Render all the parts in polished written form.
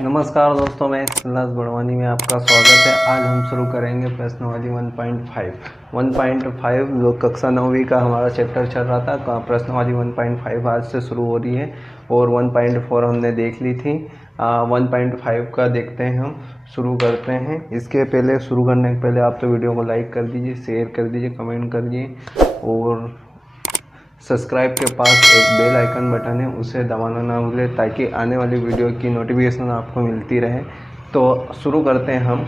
नमस्कार दोस्तों, मैं सिलास बड़वानी में आपका स्वागत है। आज हम शुरू करेंगे प्रश्नावली 1.5 जो कक्षा 9वीं का हमारा चैप्टर चल रहा था। प्रश्नावली 1.5 आज से शुरू हो रही है और 1.4 हमने देख ली थी। 1.5 का देखते हैं, हम शुरू करते हैं। इसके पहले शुरू करने के पहले आप तो वीडियो को लाइक कर दीजिए, शेयर कर दीजिए, कमेंट कर दीजिए और सब्सक्राइब के पास एक बेल आइकन बटन है, उसे दबाना ना भूलें ताकि आने वाली वीडियो की नोटिफिकेशन आपको मिलती रहे। तो शुरू करते हैं हम।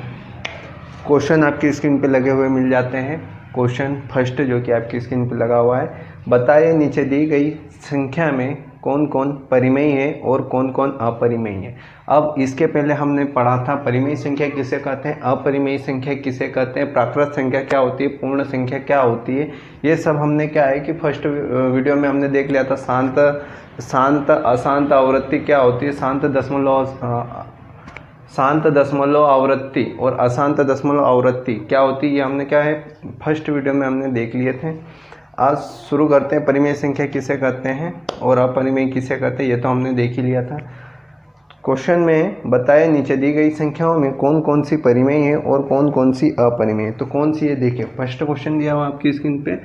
क्वेश्चन आपकी स्क्रीन पे लगे हुए मिल जाते हैं। क्वेश्चन फर्स्ट जो कि आपकी स्क्रीन पे लगा हुआ है, बताइए नीचे दी गई संख्या में कौन कौन परिमेय है और कौन कौन अपरिमेय है। अब इसके पहले हमने पढ़ा था परिमेय संख्या किसे कहते हैं, अपरिमेय संख्या किसे कहते हैं, प्राकृत संख्या क्या होती है, पूर्ण संख्या क्या होती है। ये सब हमने क्या है कि फर्स्ट वीडियो में हमने देख लिया था। शांत अशांत आवृत्ति क्या होती है, शांत दशमलव आवृत्ति और अशांत दशमलव आवृत्ति क्या होती है, ये हमने क्या है फर्स्ट वीडियो में हमने देख लिए थे। आज शुरू करते हैं परिमेय संख्या किसे कहते हैं और अपरिमेय किसे कहते हैं, ये तो हमने देख ही लिया था। क्वेश्चन में बताए नीचे दी गई संख्याओं में कौन कौन सी परिमेय है और कौन कौन सी अपरिमेय है। तो कौन सी है देखिए, फर्स्ट क्वेश्चन दिया हुआ आपकी स्क्रीन पे,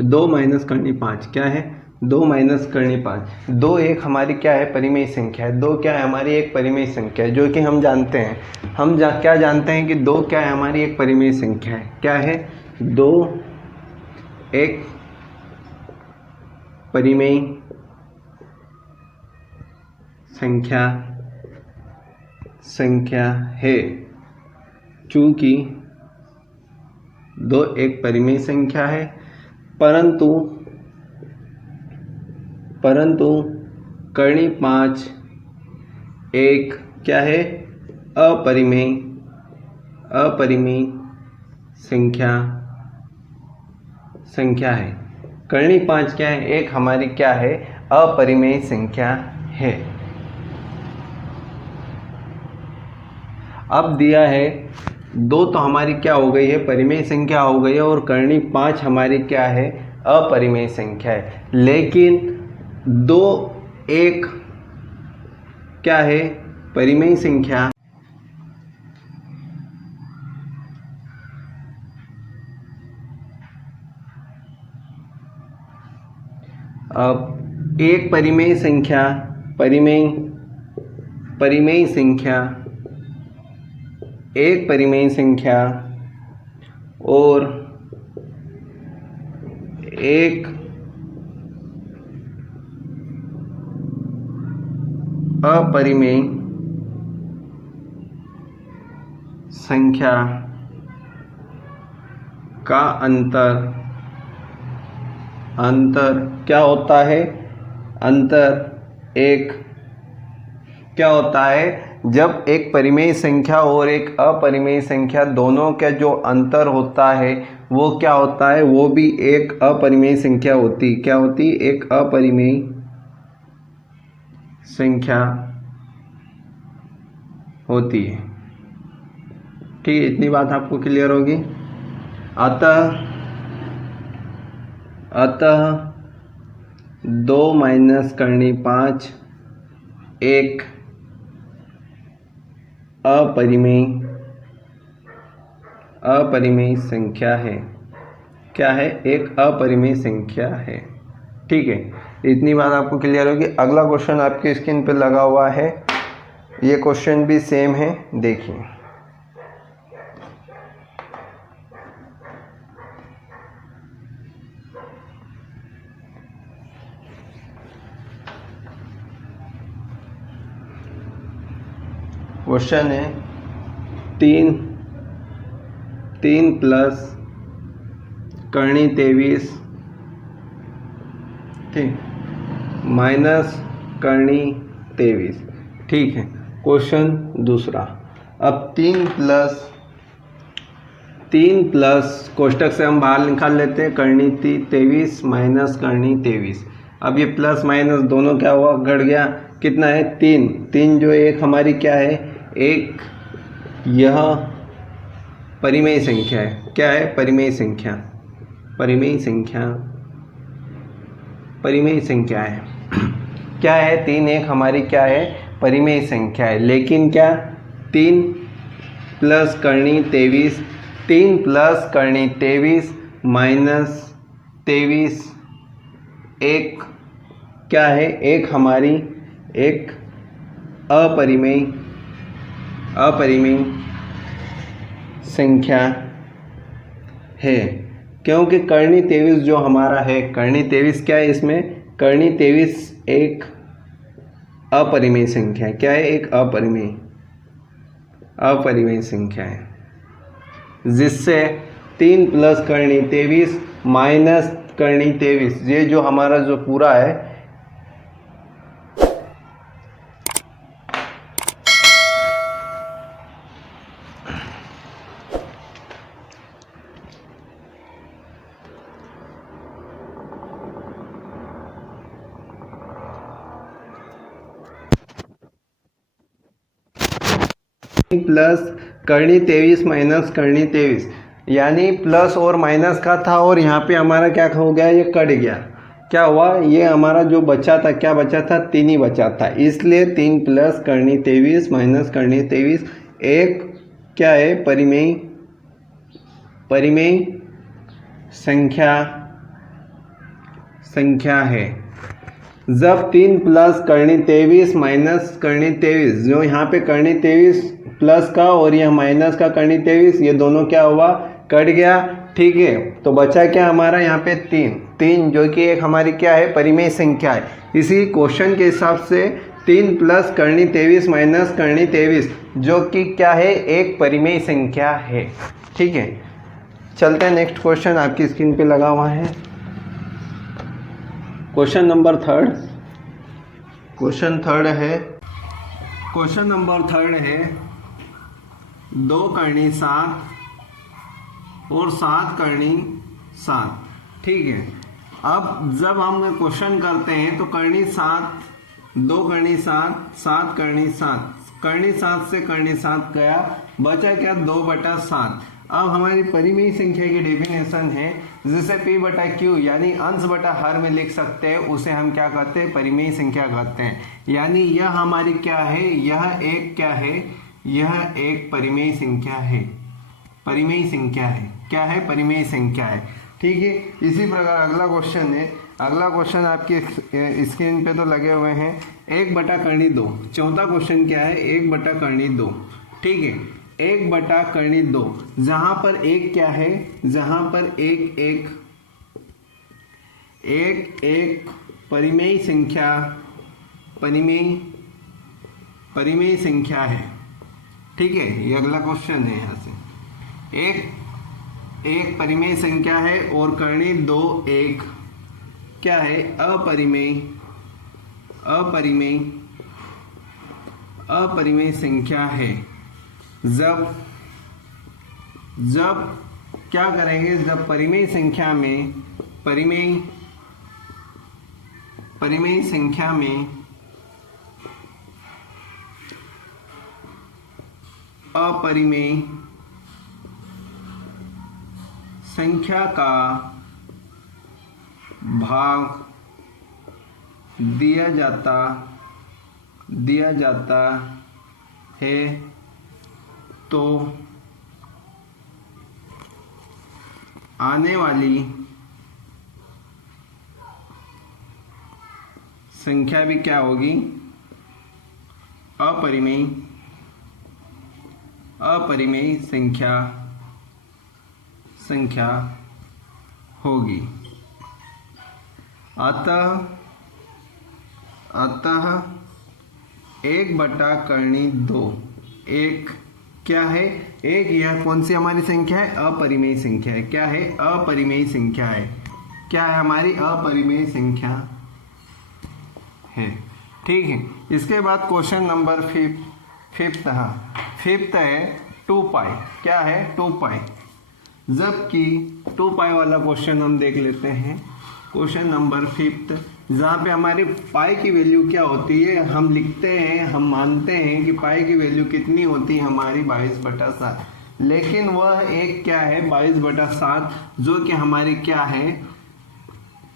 2 माइनस करनी 5 क्या है, 2 माइनस करनी 5। 2 एक हमारी क्या है परिमेय संख्या है। 2 क्या है हमारी एक परिमेय संख्या है, जो कि हम जानते हैं। हम क्या जानते हैं कि 2 क्या है हमारी एक परिमेय संख्या है। क्या है, 2 एक परिमेय संख्या है। चूंकि 2 एक परिमेय संख्या है, परंतु करनी 5 एक क्या है अपरिमेय संख्या है। करनी 5 क्या है, एक हमारी क्या है अपरिमेय संख्या है। अब दिया है 2 तो हमारी क्या हो गई है परिमेय संख्या हो गई है और करनी 5 हमारी क्या है अपरिमेय संख्या है। लेकिन 2 एक क्या है परिमेय संख्या, अब एक परिमेय संख्या और एक अपरिमेय संख्या का अंतर क्या होता है, अंतर एक क्या होता है, जब एक परिमेय संख्या और एक अपरिमेय संख्या दोनों का जो अंतर होता है वो क्या होता है, वो भी एक अपरिमेय संख्या होती। क्या होती, एक अपरिमेय संख्या होती है। ठीक है, इतनी बात आपको क्लियर होगी। अतः 2 माइनस करनी 5 एक अपरिमेय संख्या है। क्या है, एक अपरिमेय संख्या है। ठीक है, इतनी बात आपको क्लियर होगी। अगला क्वेश्चन आपकी स्क्रीन पे लगा हुआ है, ये क्वेश्चन भी सेम है, देखिए। क्वेश्चन है 3 प्लस करनी 23 ठीक माइनस करनी 23। ठीक है, क्वेश्चन दूसरा। अब 3 प्लस कोष्टक से हम बाहर निकाल लेते हैं, करनी 23 माइनस करनी 23। अब ये प्लस माइनस दोनों क्या हुआ, घट गया। कितना है 3 जो एक हमारी क्या है, एक यह परिमेय संख्या है। क्या है परिमेय संख्या है। क्या है 3 एक हमारी क्या है परिमेय संख्या है। लेकिन क्या 3 प्लस करनी 23, 3 प्लस करनी 23 माइनस 23 एक क्या है, एक हमारी एक अपरिमेय संख्या है। क्योंकि करनी 23 जो हमारा है, करनी 23 क्या है, इसमें करनी 23 एक अपरिमेय संख्या है। क्या है, एक अपरिमेय संख्या है, जिससे 3 प्लस करनी 23 माइनस करनी 23 ये जो हमारा जो पूरा है प्लस करनी 23 माइनस करनी 23 यानी प्लस और माइनस का था और यहाँ पे हमारा क्या हो गया, ये कट गया। क्या हुआ, ये हमारा जो बचा था, क्या बचा था, 3 ही बचा था। इसलिए 3 प्लस करनी 23 माइनस करनी 23 एक क्या है, परिमेय संख्या है। जब 3 प्लस करनी 23 माइनस करनी 23 जो यहाँ पे करनी 23 प्लस का और यह माइनस का करनी 23 ये दोनों क्या हुआ, कट गया। ठीक है, तो बचा क्या हमारा यहाँ पे 3 जो कि एक हमारी क्या है, परिमेय संख्या है। इसी क्वेश्चन के हिसाब से 3 प्लस करनी 23 माइनस करनी 23 जो कि क्या है, एक परिमेय संख्या है। ठीक है, चलते हैं नेक्स्ट क्वेश्चन, आपकी स्क्रीन पे लगा हुआ है। क्वेश्चन नंबर थर्ड है 2 करनी 7 और 7 करनी 7। ठीक है, अब जब हम क्वेश्चन करते हैं तो करनी 7, 2 करनी 7, 7 करनी 7, करनी 7 से करनी 7 गया, बचा क्या, 2/7। अब हमारी परिमेय संख्या की डेफिनेशन है जिसे P/Q यानी अंश बटा हर में लिख सकते हैं, उसे हम क्या कहते हैं, परिमेय संख्या कहते हैं। यानी यह हमारी क्या है, यह एक क्या है, यह एक परिमेय संख्या है। परिमेय संख्या है, क्या है, परिमेय संख्या है। ठीक है, इसी प्रकार अगला क्वेश्चन है। अगला क्वेश्चन आपके स्क्रीन पे तो लगे हुए हैं, 1/2। चौथा क्वेश्चन क्या है, 1/2। ठीक है, 1/2 जहां पर एक क्या है, जहां पर एक परिमेय संख्या है। ठीक है, ये अगला क्वेश्चन है। यहाँ से एक परिमेय संख्या है और करनी 2 एक क्या है, अपरिमेय संख्या है। जब क्या करेंगे, जब परिमेय संख्या में अपरिमेय संख्या का भाग दिया जाता है तो आने वाली संख्या भी क्या होगी, अपरिमेय संख्या होगी। अतः 1/2 एक क्या है, एक यह कौन सी हमारी संख्या है, अपरिमेय संख्या है। क्या है, अपरिमेय संख्या है। क्या है, हमारी अपरिमेय संख्या है। ठीक है, इसके बाद क्वेश्चन नंबर फिफ्थ है 2π। क्या है, 2π। जबकि 2π वाला क्वेश्चन हम देख लेते हैं। क्वेश्चन नंबर 5 जहाँ पे हमारी पाई की वैल्यू क्या होती है, हम लिखते हैं, हम मानते हैं कि पाई की वैल्यू कितनी होती है हमारी 22/7, लेकिन वह एक क्या है 22/7 जो कि हमारी क्या है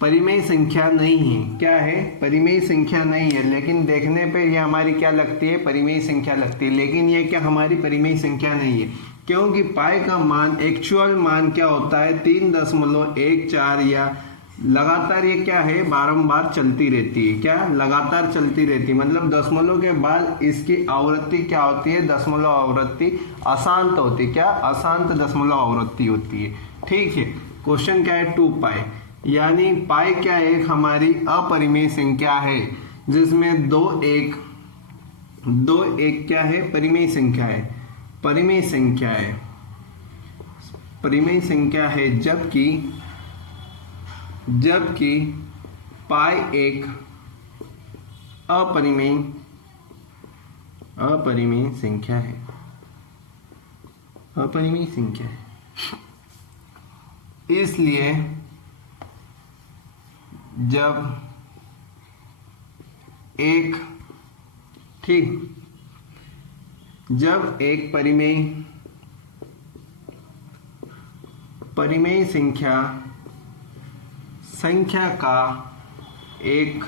परिमेय संख्या नहीं है। क्या है? परिमेय संख्या नहीं है, लेकिन देखने पे ये हमारी क्या लगती है? परिमेय संख्या लगती है, लेकिन ये क्या हमारी परिमेय संख्या नहीं है, क्योंकि पाई का मान, एक्चुअल मान क्या होता है? 3.14 या लगातार ये क्या है? बारंबार चलती रहती है। क्या? लगातार चलती रहती है, मतलब दशमलव के बाद इसकी आवृत्ति क्या होती है? दशमलव आवृत्ति अशांत होती है। क्या? अशांत दशमलव आवृत्ति होती है। ठीक है। क्वेश्चन क्या है? 2 पाई, यानी पाई क्या है? एक हमारी अपरिमेय संख्या है, जिसमें दो एक क्या है? परिमेय संख्या है। परिमेय संख्या है, परिमेय संख्या है, जबकि पाई एक अपरिमेय संख्या है। अपरिमेय संख्या है, इसलिए जब एक परिमेय संख्या का एक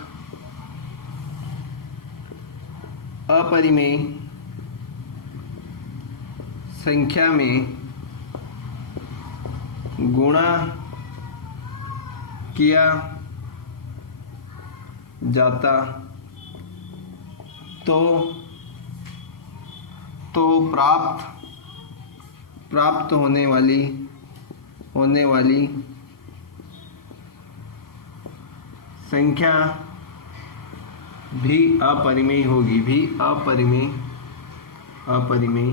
अपरिमेय संख्या में गुणा किया जाता तो प्राप्त होने वाली संख्या भी अपरिमेय होगी, अपरिमेय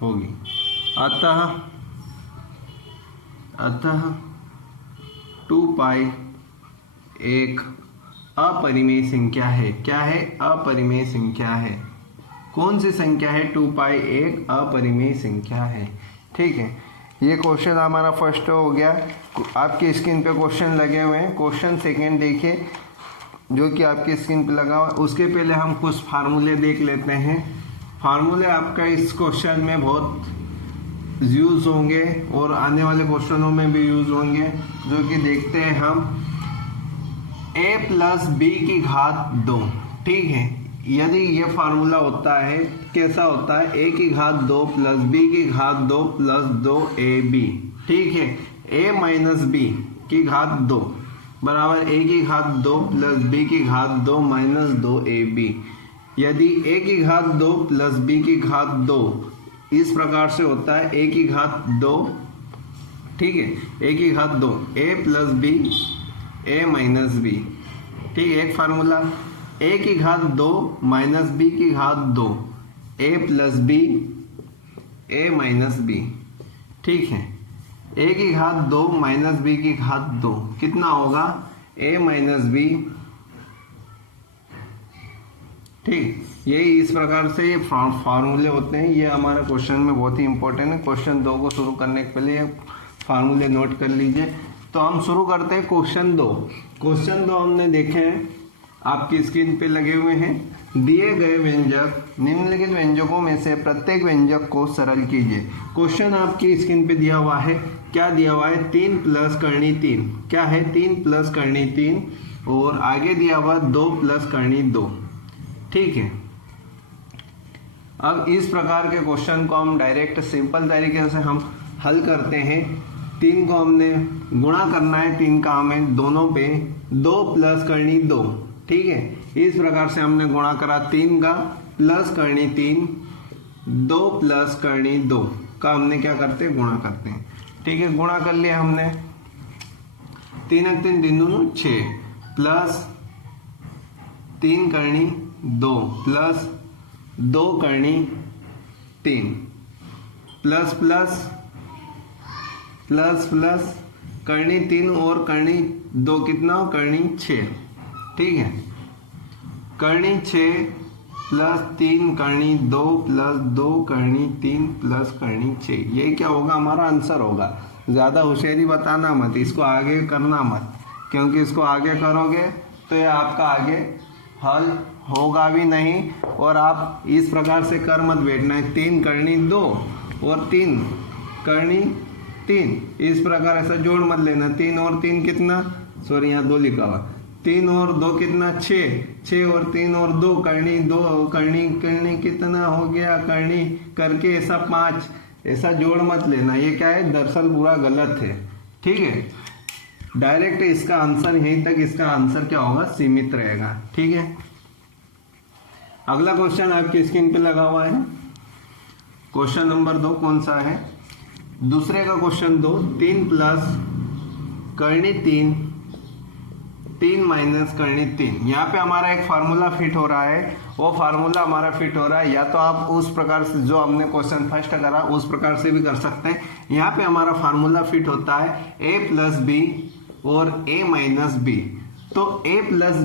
होगी। अतः 2 पाई एक अपरिमेय संख्या है। क्या है? अपरिमेय संख्या है। कौन सी संख्या है? 2 पाई एक अपरिमेय संख्या है। ठीक है, ये क्वेश्चन हमारा फर्स्ट हो गया। आपकी स्क्रीन पे क्वेश्चन लगे हुए हैं। क्वेश्चन सेकेंड देखिए, जो कि आपकी स्क्रीन पे लगा हुआ है। उसके पहले हम कुछ फार्मूले देख लेते हैं। फार्मूले आपका इस क्वेश्चन में बहुत यूज होंगे और आने वाले क्वेश्चनों में भी यूज होंगे, जो कि देखते हैं हम। a प्लस बी की घात 2। ठीक है, यदि ये फार्मूला होता है, कैसा होता है? a की घात 2 प्लस b की घात 2 प्लस 2ab। ठीक है, a माइनस b की घात 2 बराबर a की घात 2 प्लस b की घात 2 माइनस 2ab। यदि a की घात 2 प्लस b की घात 2 इस प्रकार से होता है, a की घात 2, ठीक है, a की घात 2, a plus b, a minus b। ठीक है, एक फार्मूला। a की घात 2 माइनस b की घात 2, a plus b, a minus b। ठीक है, a की घात 2 माइनस b की घात 2 कितना होगा? a minus b। ठीक, यही इस प्रकार से ये फार्मूले होते हैं। ये हमारे क्वेश्चन में बहुत ही इंपॉर्टेंट है। क्वेश्चन 2 को शुरू करने के पहले फार्मूले नोट कर लीजिए। तो हम शुरू करते हैं क्वेश्चन 2। क्वेश्चन 2 हमने देखे हैं, आपकी स्क्रीन पे लगे हुए हैं। दिए गए व्यंजक, निम्नलिखित व्यंजकों में से प्रत्येक व्यंजक को सरल कीजिए। क्वेश्चन आपकी स्क्रीन पे दिया हुआ है। क्या दिया हुआ है? 3 प्लस करनी 3। क्या है? 3 प्लस करनी 3, और आगे दिया हुआ 2 प्लस करनी 2। ठीक है, अब इस प्रकार के क्वेश्चन को हम डायरेक्ट सिंपल तरीके से हम हल करते हैं। 3 को हमने गुणा करना है, 3 का हमें दोनों पे, 2 प्लस करनी 2। ठीक है, इस प्रकार से हमने गुणा करा 3 का, प्लस करनी 3, 2 प्लस करनी 2 का हमने क्या करते हैं? गुणा करते हैं। ठीक है, गुणा कर लिया हमने। 3 3 3 2 6 प्लस 3 करनी 2 प्लस 2 करनी 3 प्लस प्लस प्लस प्लस करनी 3 और करनी 2 कितना? करनी 6। ठीक है, करनी 6 प्लस 3 करनी 2 प्लस 2 करनी 3 प्लस करनी 6। ये क्या होगा? हमारा आंसर होगा। ज़्यादा होशियारी बताना मत, इसको आगे करना मत, क्योंकि इसको आगे करोगे तो ये आपका आगे हल होगा भी नहीं। और आप इस प्रकार से कर मत बैठना है। 3 करनी 2 और 3 करनी 3, इस प्रकार ऐसा जोड़ मत लेना। 3 और 3 कितना, सॉरी यहाँ 2 लिखा हुआ, 3 और 2 कितना 6, 6 और 3 और 2 करनी 2 करनी कितना हो गया, करनी करके ऐसा 5, ऐसा जोड़ मत लेना। ये क्या है, दरअसल पूरा गलत है। ठीक है, डायरेक्ट इसका आंसर यहीं तक, इसका आंसर क्या होगा, सीमित रहेगा। ठीक है, अगला क्वेश्चन आपकी स्क्रीन पे लगा हुआ है, क्वेश्चन नंबर 2 कौन सा है, दूसरे का क्वेश्चन 2, 3 प्लस करनी 3, 3 माइनस करनी 3। यहाँ पे हमारा एक फार्मूला फिट हो रहा है, वो फार्मूला हमारा फिट हो रहा है, या तो आप उस प्रकार से जो हमने क्वेश्चन फर्स्ट करा उस प्रकार से भी कर सकते हैं। यहाँ पे हमारा फार्मूला फिट होता है a प्लस बी और a माइनस बी। तो a प्लस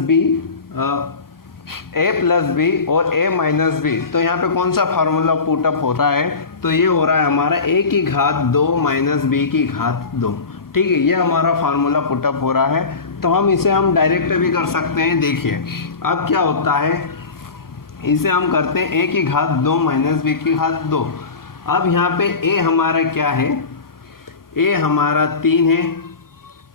बी और a माइनस बी, तो यहाँ पे कौन सा फार्मूला पुटअप हो रहा है, तो ये हो रहा है हमारा a की घात 2 माइनस b की घात 2। ठीक है, ये हमारा फार्मूला पुटअप हो रहा है। तो हम इसे हम डायरेक्ट भी कर सकते हैं। देखिए अब क्या होता है, इसे हम करते हैं a की घात 2 माइनस b की घात 2। अब यहाँ पे a हमारा क्या है, a हमारा 3 है,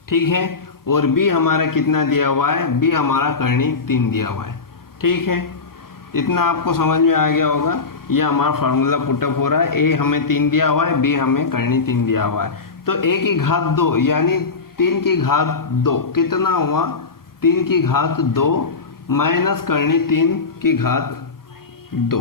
ठीक है, और b हमारा कितना दिया हुआ है, b हमारा करनी 3 दिया हुआ है। ठीक है, इतना आपको समझ में आ गया होगा। ये हमारा फार्मूला पुटअप हो रहा है, a हमें 3 दिया हुआ है, b हमें करनी 3 दिया हुआ है। तो a की घात 2 यानी 3 की घात 2 कितना हुआ, 3 की घात 2 माइनस करनी 3 की घात 2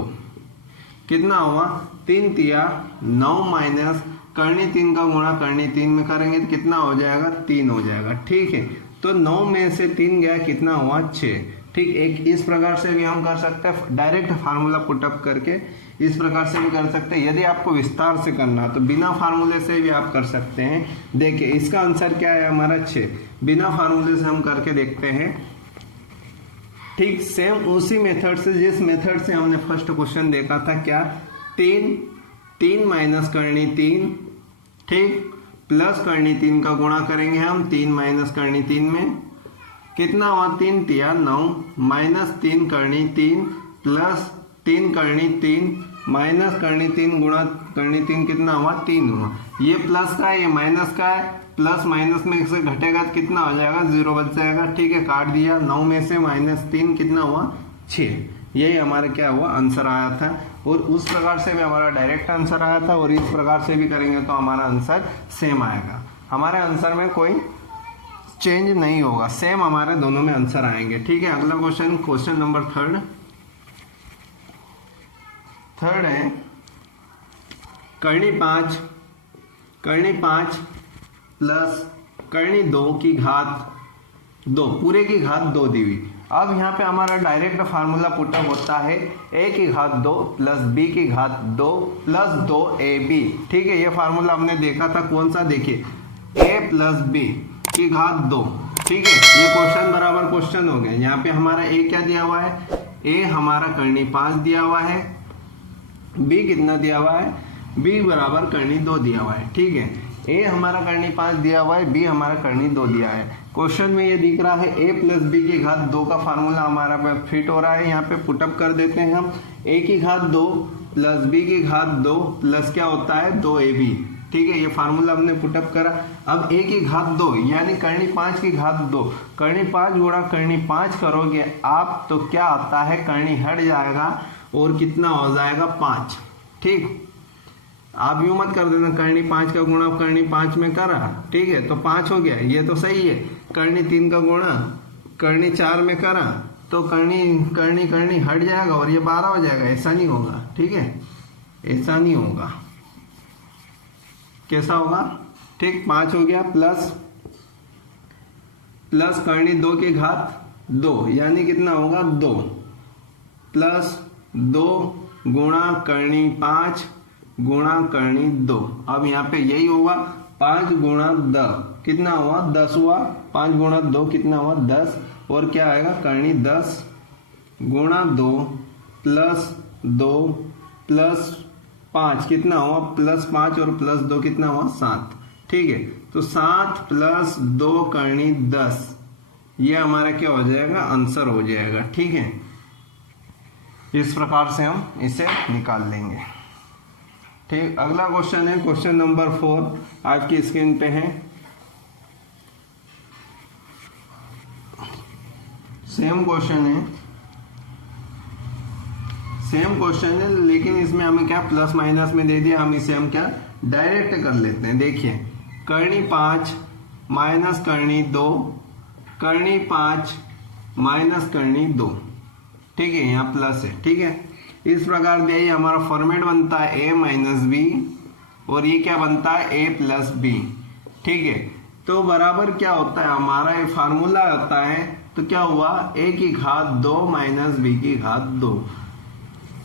कितना हुआ, 3 तिया 9 माइनस करनी 3 का गुणा करनी 3 में करेंगे तो कितना हो जाएगा, 3 हो जाएगा। ठीक है, तो 9 में से 3 गया, कितना हुआ 6। ठीक, एक इस प्रकार से भी हम कर सकते हैं, डायरेक्ट फार्मूला पुटअप करके इस प्रकार से भी कर सकते हैं। यदि आपको विस्तार से करना तो बिना फार्मूले से भी आप कर सकते हैं। देखिए इसका आंसर क्या है हमारा 6, बिना फार्मूले से हम करके देखते हैं। ठीक, सेम उसी मेथड से जिस मेथड से हमने फर्स्ट क्वेश्चन देखा था, क्या 3 माइनस करनी 3, ठीक, प्लस करनी 3 का गुणा करेंगे हम 3 माइनस करनी 3 में, कितना हुआ, 3 तिया 9 माइनस 3 करनी 3 प्लस 3 करनी 3 माइनस करनी 3 गुणा करनी 3 कितना हुआ, 3 हुआ। ये प्लस का है, ये माइनस का है, प्लस माइनस में से घटेगा तो कितना हो जाएगा, 0 बच जाएगा। ठीक है, काट दिया, 9 में से माइनस 3 कितना हुआ, 6। यही हमारा क्या हुआ, आंसर आया था। और उस प्रकार से भी हमारा डायरेक्ट आंसर आया था, और इस प्रकार से भी करेंगे तो हमारा आंसर सेम आएगा। हमारे आंसर में कोई चेंज नहीं होगा, सेम हमारे दोनों में आंसर आएंगे। ठीक है, अगला क्वेश्चन, क्वेश्चन नंबर थर्ड है, करनी 5 प्लस करनी 2 की घात 2, पूरे की घात 2 दी हुई। अब यहाँ पे हमारा डायरेक्ट फार्मूला पुटअप होता है a की घात 2 प्लस b की घात 2 प्लस 2ab। ठीक है, ये फार्मूला हमने देखा था, कौन सा, देखिए a प्लस b की घात 2। ठीक है, ये क्वेश्चन बराबर क्वेश्चन हो गए। यहाँ पे हमारा a क्या दिया हुआ है, a हमारा करनी 5 दिया हुआ है, b कितना दिया हुआ है, b बराबर करनी 2 दिया हुआ है। ठीक है, a हमारा करनी 5 दिया हुआ है, b हमारा करनी 2 दिया है। क्वेश्चन में ये दिख रहा है a प्लस b की घात 2 का फार्मूला हमारा फिट हो रहा है। यहाँ पे पुटअप कर देते हैं हम, a की घात 2 प्लस b की घात 2 प्लस क्या होता है, 2ab। ठीक है, ये फार्मूला हमने पुटअप करा। अब a की घात 2 यानी करनी 5 की घात 2, करनी 5 गुणा करनी 5 करोगे आप तो क्या आता है, करनी हट जाएगा और कितना हो जाएगा, 5। ठीक, आप यूं मत कर देना, करनी 5 का गुणा करनी 5 में करा, ठीक है, तो 5 हो गया, ये तो सही है। करनी 3 का गुणा करनी 4 में करा तो करनी हट जाएगा और ये 12 हो जाएगा, ऐसा नहीं होगा। ठीक है, ऐसा नहीं होगा, कैसा होगा, ठीक, 5 हो गया प्लस करनी 2 की घात 2 यानी कितना होगा, 2 प्लस 2 गुणा करनी 5 गुणा करनी 2। अब यहाँ पे यही होगा, 5 गुणा 10 कितना हुआ, 10 हुआ, 5 गुणा 2 कितना हुआ, 10, और क्या आएगा, करनी 10 गुणा 2 प्लस 2 प्लस 5 कितना हुआ, प्लस 5 और प्लस 2 कितना हुआ, 7। ठीक है, तो 7 प्लस 2 करनी 10, ये हमारा क्या हो जाएगा, आंसर हो जाएगा। ठीक है, इस प्रकार से हम इसे निकाल लेंगे। ठीक, अगला क्वेश्चन है क्वेश्चन नंबर 4 आपकी स्क्रीन पे है। सेम क्वेश्चन है लेकिन इसमें हमें क्या प्लस माइनस में दे दिया, हम इसे हम क्या डायरेक्ट कर लेते हैं। देखिए करनी 5 माइनस करनी 2, करनी 5 माइनस करनी 2, ठीक है, यहाँ प्लस है, ठीक है। इस प्रकार दिया, ये हमारा फॉर्मेट बनता है a माइनस बी और ये क्या बनता है a प्लस बी, ठीक है। तो बराबर क्या होता है, हमारा ये फार्मूला होता है, तो क्या हुआ a की घात 2 माइनस b की घात 2।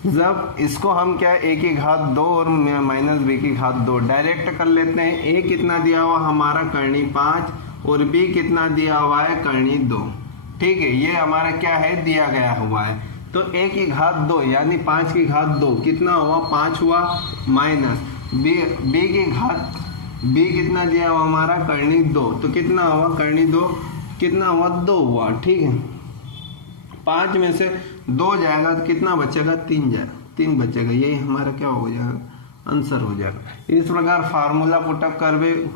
जब इसको हम क्या a की घात 2 और माइनस b की घात 2 डायरेक्ट कर लेते हैं। a कितना दिया हुआ हमारा करनी 5 और b कितना दिया हुआ है करनी 2, ठीक है। ये हमारा क्या है दिया गया हुआ है। तो a की घात 2 यानी 5 की घात 2 कितना हुआ 5 हुआ, माइनस b की घात b कितना दिया हुआ हमारा करनी 2, तो कितना हुआ करनी 2 कितना हुआ 2 हुआ, ठीक है। 5 में से 2 जाएगा तो कितना बचेगा 3 जाएगा, 3 बचेगा, यही हमारा क्या हो जाएगा आंसर हो जाएगा। इस प्रकार फार्मूला पुटअप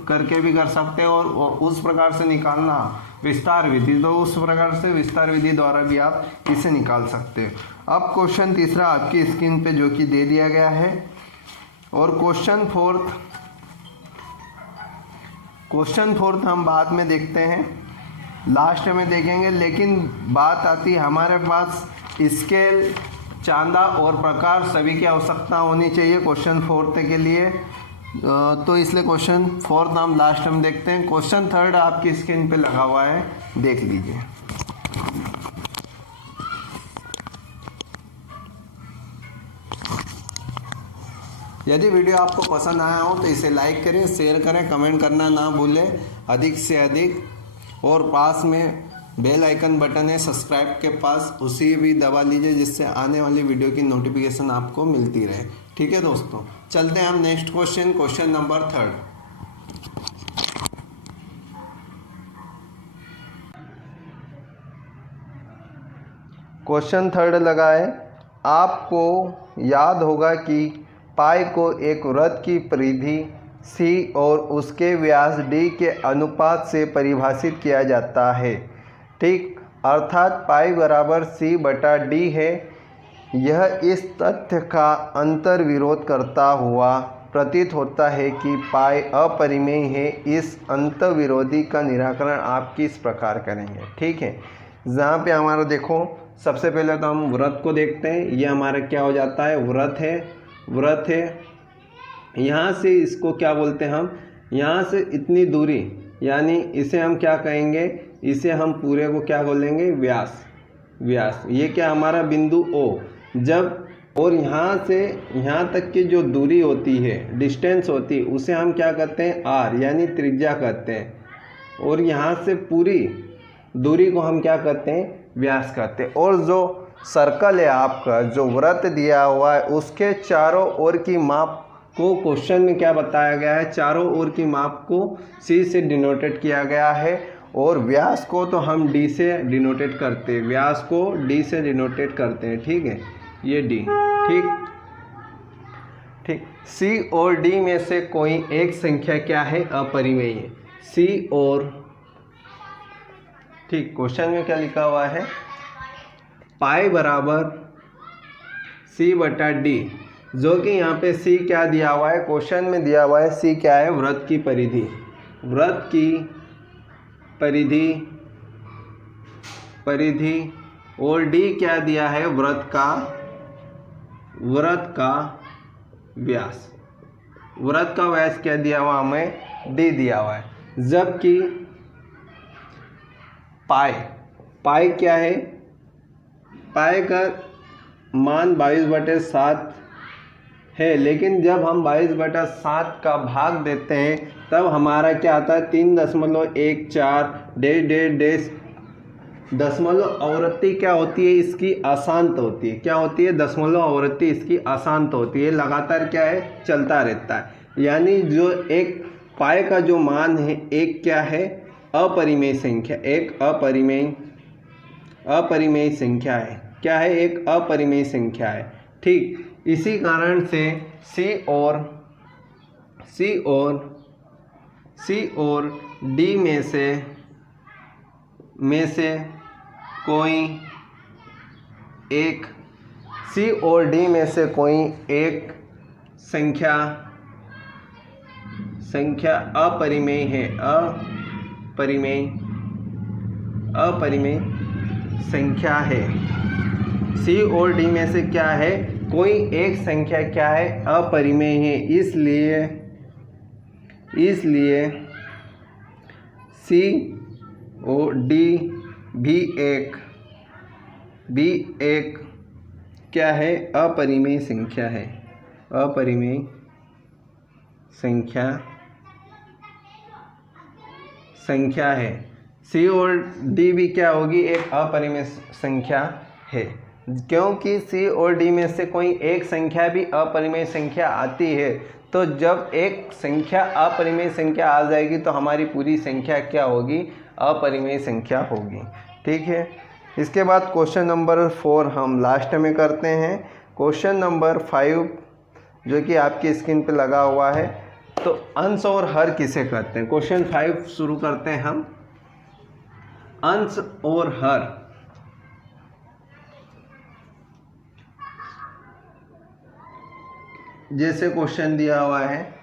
करके भी कर सकते हो और उस प्रकार से निकालना विस्तार विधि, तो उस प्रकार से विस्तार विधि द्वारा भी आप इसे निकाल सकते हो। अब क्वेश्चन तीसरा आपकी स्क्रीन पे जो कि दे दिया गया है और क्वेश्चन फोर्थ हम बाद में देखते हैं, लास्ट में देखेंगे। लेकिन बात आती है हमारे पास स्केल, चांदा और प्रकार सभी की आवश्यकता होनी चाहिए क्वेश्चन फोर्थ के लिए, तो इसलिए क्वेश्चन फोर्थ हम लास्ट में देखते हैं। क्वेश्चन थर्ड आपकी स्क्रीन पे लगा हुआ है, देख लीजिए। यदि वीडियो आपको पसंद आया हो तो इसे लाइक करें, शेयर करें, कमेंट करना ना भूलें अधिक से अधिक, और पास में बेल आइकन बटन है सब्सक्राइब के पास, उसी भी दबा लीजिए जिससे आने वाली वीडियो की नोटिफिकेशन आपको मिलती रहे, ठीक है दोस्तों। चलते हैं हम नेक्स्ट क्वेश्चन नंबर 3। क्वेश्चन 3 लगा है, आपको याद होगा कि पाई को एक वृत्त की परिधि C और उसके व्यास D के अनुपात से परिभाषित किया जाता है, ठीक। अर्थात पाई बराबर C बटा D है। यह इस तथ्य का अंतर विरोध करता हुआ प्रतीत होता है कि पाई अपरिमेय है। इस अंतर विरोधी का निराकरण आप किस प्रकार करेंगे, ठीक है। जहाँ पे हमारा देखो सबसे पहले तो हम वृत्त को देखते हैं। ये हमारा क्या हो जाता है, वृत्त है। यहाँ से इसको क्या बोलते हैं हम, यहाँ से इतनी दूरी यानी इसे हम क्या कहेंगे, इसे हम पूरे को क्या बोलेंगे व्यास। ये क्या हमारा बिंदु O, जब और यहाँ से यहाँ तक की जो दूरी होती है, डिस्टेंस होती है, उसे हम क्या कहते हैं R यानी त्रिज्या कहते हैं। और यहाँ से पूरी दूरी को हम क्या कहते हैं, व्यास कहते हैं। और जो सर्कल है आपका, जो वृत्त दिया हुआ है, उसके चारों ओर की माप को क्वेश्चन में क्या बताया गया है, चारों ओर की माप को C से डिनोटेड किया गया है और व्यास को तो हम D से डिनोटेड करते हैं, व्यास को D से डिनोटेड करते हैं, ठीक है। ये D, ठीक। C और D में से कोई एक संख्या क्या है, अपरिमेय है। C और, ठीक, क्वेश्चन में क्या लिखा हुआ है, पाई बराबर C बटा D, जो कि यहाँ पे C क्या दिया हुआ है, क्वेश्चन में दिया हुआ है C क्या है, वृत्त की परिधि और D क्या दिया है, वृत्त का व्यास। वृत्त का व्यास क्या दिया हुआ हमें, D दिया हुआ है। जबकि पाई क्या है, पाई का मान 22/7 है, लेकिन जब हम 22/7 का भाग देते हैं तब हमारा क्या आता है, 3.14 डैश दशमलव आवृत्ति क्या होती है, इसकी अशांत होती है। क्या होती है, दशमलव आवृत्ति इसकी अशांत होती है, लगातार क्या है, चलता रहता है। यानी जो एक पाई का जो मान है, एक क्या है, अपरिमेय संख्या, एक अपरिमेय संख्या है। क्या है, एक अपरिमेय संख्या है, ठीक। इसी कारण से C और सी और डी में से कोई एक सी और डी में से कोई एक संख्या अपरिमेय है, अपरिमेय संख्या है। सी और डी में से क्या है, कोई एक संख्या क्या है, अपरिमेय है। इसलिए सी और डी भी एक क्या है, अपरिमेय संख्या है, अपरिमेय संख्या है। सी और डी भी क्या होगी, एक अपरिमेय संख्या है। क्योंकि सी और डी में से कोई एक संख्या भी अपरिमेय संख्या आती है, तो जब एक संख्या अपरिमेय संख्या आ जाएगी तो हमारी पूरी संख्या क्या होगी, अपरिमेय संख्या होगी। ठीक है। इसके बाद क्वेश्चन नंबर 4 हम लास्ट में करते हैं। क्वेश्चन नंबर 5 जो कि आपकी स्क्रीन पे लगा हुआ है, तो अंश और हर किसे कहते हैं। क्वेश्चन 5 शुरू करते हैं हम। अंश और हर, जैसे क्वेश्चन दिया हुआ है,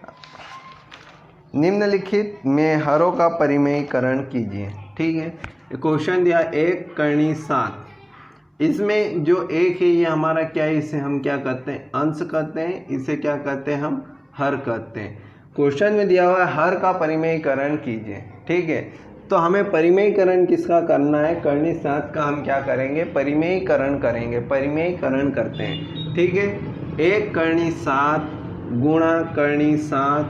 निम्नलिखित में हरों का परिमेयीकरण कीजिए। ठीक है। क्वेश्चन दिया 1 करनी 7। इसमें जो एक है ये हमारा क्या है, इसे हम क्या कहते हैं, अंश कहते हैं। इसे क्या कहते हैं, हम हर कहते हैं। क्वेश्चन में दिया हुआ है हर का परिमेयीकरण कीजिए। ठीक है। तो हमें परिमेयीकरण किसका करना है, करनी 7 का हम क्या करेंगे, परिमेयीकरण करेंगे। परिमेयीकरण करते हैं। ठीक है। 1 करनी 7 गुणा करनी 7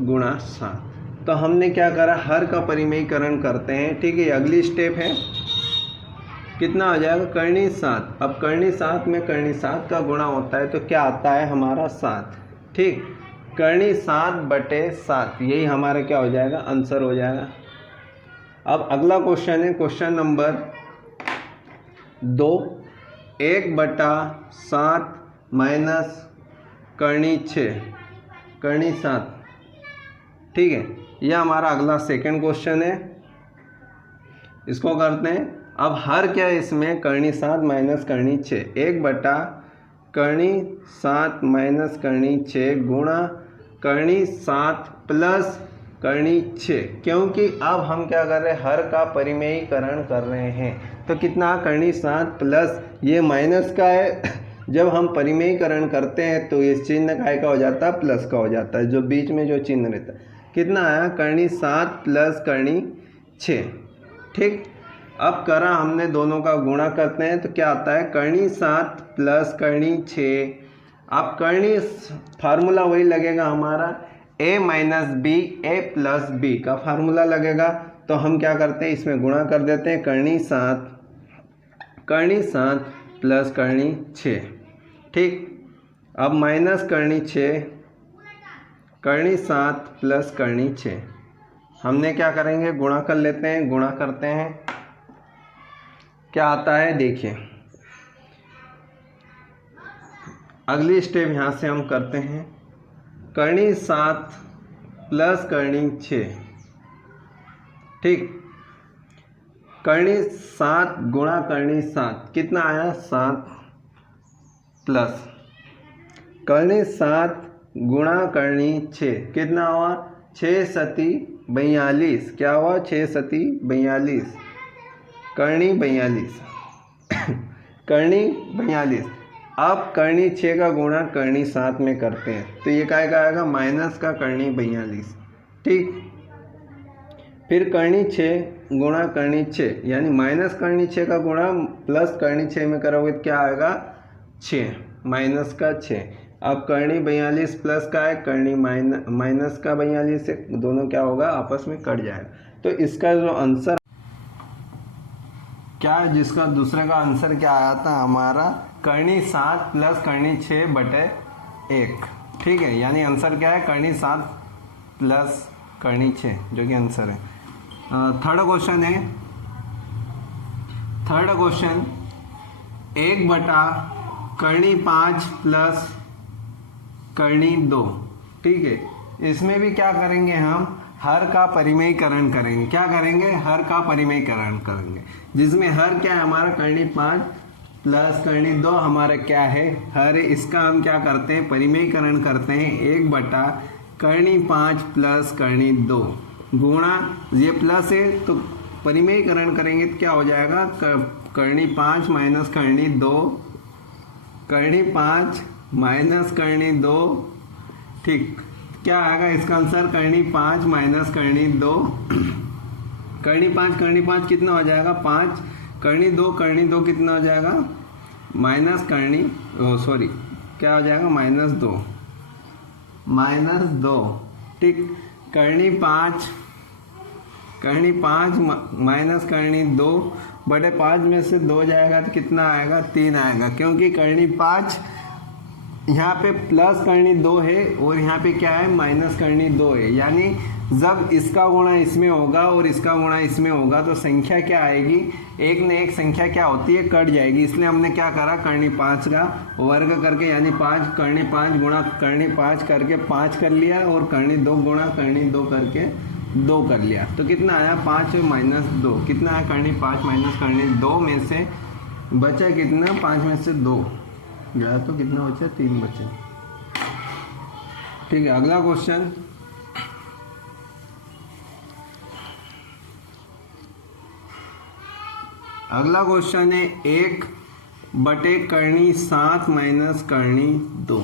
गुणा 7। तो हमने क्या करा, हर का परिमेयीकरण करते हैं। ठीक है। अगली स्टेप है, कितना हो जाएगा, करनी 7। अब करनी 7 में करनी 7 का गुणा होता है तो क्या आता है हमारा 7। ठीक। करनी 7/7, यही हमारा क्या हो जाएगा, आंसर हो जाएगा। अब अगला क्वेश्चन है क्वेश्चन नंबर 2, 1/7 माइनस करनी 6 करनी 7। ठीक है। यह हमारा अगला सेकंड क्वेश्चन है, इसको करते हैं। अब हर क्या है इसमें, करनी 7 माइनस करनी 6, 1/करनी 7 माइनस करनी 6 गुणा करनी 7 प्लस करनी 6। क्योंकि अब हम क्या कर रहे हैं, हर का परिमेयीकरण कर रहे हैं। तो कितना, करनी 7 प्लस ये माइनस का है। जब हम परिमेयीकरण करते हैं तो इस चिन्ह का हो जाता है, प्लस का हो जाता है, जो बीच में जो चिन्ह रहता है। कितना आया, करनी 7 प्लस करनी 6। ठीक। अब करा हमने, दोनों का गुणा करते हैं तो क्या आता है, करनी 7 प्लस करनी 6। अब करनी फार्मूला वही लगेगा हमारा, a minus b a plus b का फार्मूला लगेगा। तो हम क्या करते हैं, इसमें गुणा कर देते हैं, करनी 7 प्लस करनी 6। ठीक। अब माइनस करनी 6, करनी 7 प्लस करनी 6। हमने क्या करेंगे, गुणा कर लेते हैं, गुणा करते हैं, क्या आता है देखिए। अगली स्टेप यहाँ से हम करते हैं, करनी 7 प्लस करनी 6। ठीक। करनी 7 गुणा करनी 7, कितना आया, 7 प्लस करनी 7 गुणा करनी 6, कितना हुआ, 6 सती 42। क्या हुआ, 6 सती 42, करनी 42 करनी 42। अब करनी 6 का गुणा करनी 7 में करते हैं तो ये क्या आएगा, माइनस का करनी 42। ठीक। फिर करनी 6 गुणा करनी 6, यानी माइनस करनी 6 का गुणा प्लस करनी 6 में करोगे तो क्या आएगा, 6 माइनस का 6। अब करनी 42 प्लस का है, करनी माइनस का 42 से दोनों क्या होगा, आपस में कट जाएगा। तो इसका जो आंसर क्या है, जिसका दूसरे का आंसर क्या आया था हमारा, करनी 7 प्लस करनी 6/1। ठीक है। यानी आंसर क्या है, करनी 7 प्लस करनी 6, जो कि आंसर है। थर्ड क्वेश्चन है, थर्ड क्वेश्चन 1/करनी 5 प्लस करनी 2। ठीक है, इसमें भी क्या करेंगे हम, हर का परिमेयीकरण करेंगे। क्या करेंगे, हर का परिमेयीकरण करेंगे, जिसमें हर क्या है हमारा कर्णी 5 प्लस कर्णी 2 हमारा क्या है, हर है। इसका हम क्या करते हैं, परिमेयीकरण करते हैं, 1 बटा कर्णी 5 प्लस कर्णी 2 गुणा, ये प्लस है तो परिमेयीकरण करेंगे तो क्या हो जाएगा, कर्णी 5 माइनस कर्णी 2, कर्णी 5 माइनस कर्णी 2, ठीक, क्या आएगा इसका आंसर, कर्णी 5 माइनस कर्णी 2, कर्णी 5 कितना हो जाएगा 5, कर्णी 2 कितना हो जाएगा माइनस कर्णी, सॉरी क्या हो जाएगा माइनस 2, ठीक, कर्णी 5 माइनस कर्णी 2 बटे 5 में से 2 जाएगा तो कितना आएगा 3 आएगा, क्योंकि कर्णी 5 यहाँ पे प्लस कर्णी 2 है और यहाँ पे क्या है माइनस कर्णी 2 है, यानी जब इसका गुणा इसमें होगा और इसका गुणा इसमें होगा तो संख्या क्या आएगी, एक न एक संख्या क्या होती है कट जाएगी। इसलिए हमने क्या करा, कर्णी 5 का वर्ग करके यानी 5 कर्णी 5 गुणा कर्णी 5 करके 5 कर लिया और कर्णी 2 गुणा कर्णी 2 करके 2 कर लिया, तो कितना आया 5 माइनस 2, कितना आया कर्णी 5 माइनस कर्णी 2 में से बचा कितना, 5 में से 2 गया तो कितना बचा, 3 बचे। ठीक है, अगला क्वेश्चन, अगला क्वेश्चन है 1 बटे कर्णी 7 माइनस कर्णी 2,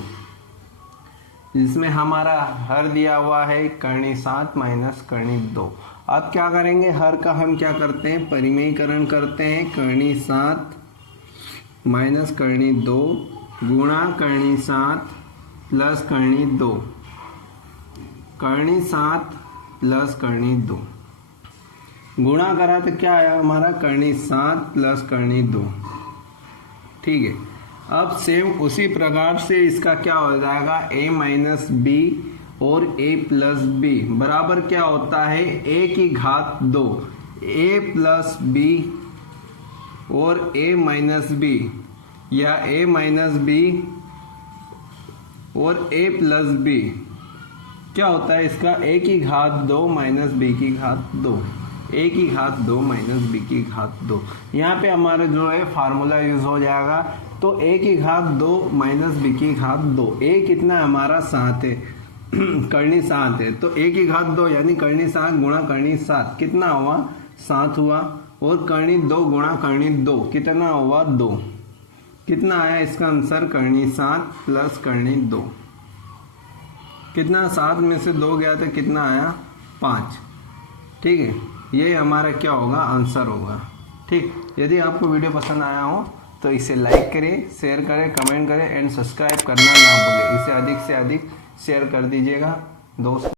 जिसमें हमारा हर दिया हुआ है कर्णी 7 माइनस कर्णी 2। अब क्या करेंगे, हर का हम क्या करते हैं, परिमेयीकरण करते हैं, कर्णी 7 माइनस कर्णी 2 गुणा कर्णी 7 प्लस कर्णी 2, कर्णी 7 प्लस कर्णी 2 गुणा करा तो क्या आया हमारा, कर्णी 7 प्लस कर्णी 2। ठीक है, अब सेम उसी प्रकार से इसका क्या हो जाएगा, a माइनस बी और a प्लस बी बराबर क्या होता है, a की घात 2, a प्लस बी और a माइनस बी, या a माइनस बी और a प्लस बी क्या होता है इसका, a की घात 2 माइनस b की घात 2, a की घात 2 माइनस b की घात 2। यहाँ पे हमारा जो है फार्मूला यूज हो जाएगा, तो a की घात 2 माइनस b की घात 2, a कितना हमारा 7 है कर्णी 7 है, तो a की घात 2 यानी कर्णी 7 गुणा कर्णी 7 कितना हुआ 7 हुआ, और कर्णी 2 गुणा कर्णी 2 कितना हुआ 2, कितना आया इसका आंसर, कर्णी 7 प्लस कर्णी 2, कितना 7 में से 2 गया तो कितना आया 5। ठीक है, ये हमारा क्या होगा आंसर होगा। ठीक, यदि आपको वीडियो पसंद आया हो तो इसे लाइक करें, शेयर करें, कमेंट करें एंड सब्सक्राइब करना ना भूलें। इसे अधिक से अधिक शेयर कर दीजिएगा दोस्त।